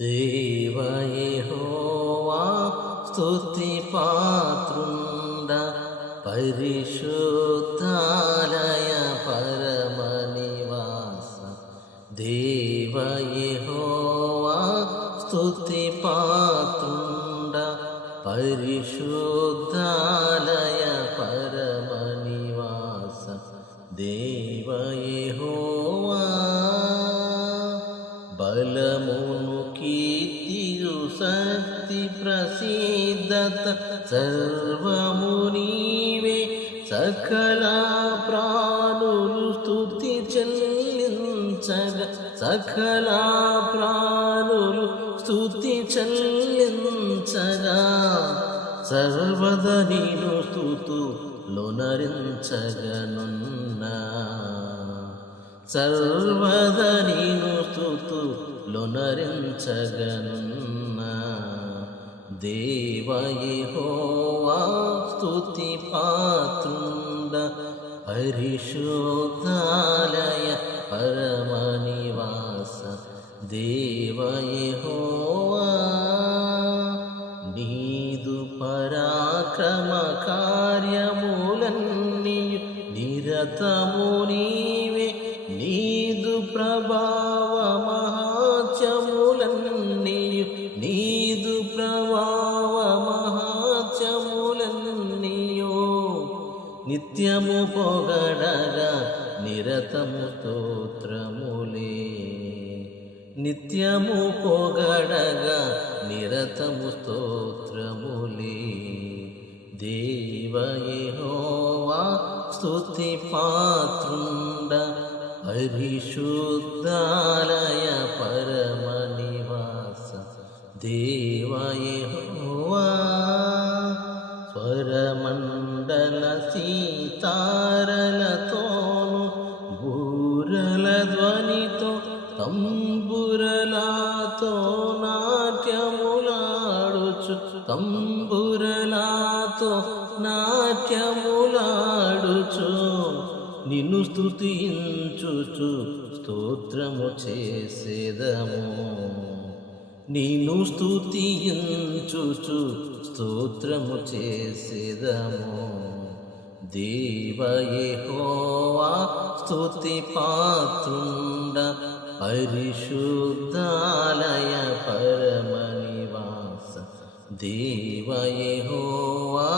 దేవ యెహోవా స్తుతి పాత్రుండ పరిశుద్ధాలయ పరమ నివాస. దేవ యెహోవా స్తుతి పాత్రుండ పరిశుద్ధాలయ పరమ నివాస. దేవ యెహోవా బలమును కీర్తియు శక్తి ప్రసిద్ధత సర్వము నీవే. సకల ప్రాణులు స్తుతి చెల్లించగా, సకల ప్రాణులు స్తుతి చెల్లించగా, సర్వద నీను స్తుతులొనరించగనున్నా. సర్వద నీను స్తుతులొనరించగనున్నా. దేవ యెహోవా స్తుతి పాత్రుండ పరిశుద్ధాలయ పరమ నివాస. దేవ యెహోవా నీదు పరాక్రమ కార్యములన్నీయు నిరతము నీవే. నీదు ప్రభావ మహాత్యములన్నీయు, నీదు ప్రభావ మహాత్యములన్నీయు నిత్యము పొగడగా నిరతము స్తోత్రములే. నిత్యము పొగడగా నిరతము స్తోత్రములే. దేవ యెహోవా స్తుతి పాత్రుండ పరిశుద్ధాలయ పరమ నివాస. దేవ యెహోవా స్వరమండల సీతారలతోను బూరల ధ్వనితో తంబురలాతో నాట్యములాడుచు, తంబురలాతో నాట్యములాడుచు నిన్ను స్తుతించుచు స్తోత్రము చేసేదము. నిన్ను స్తుతించుచు స్తోత్రము చేసేదము. దేవ యెహోవా స్తుతి పాత్రుండ పరిశుద్ధాలయ పరమ నివాస. దేవ యెహోవా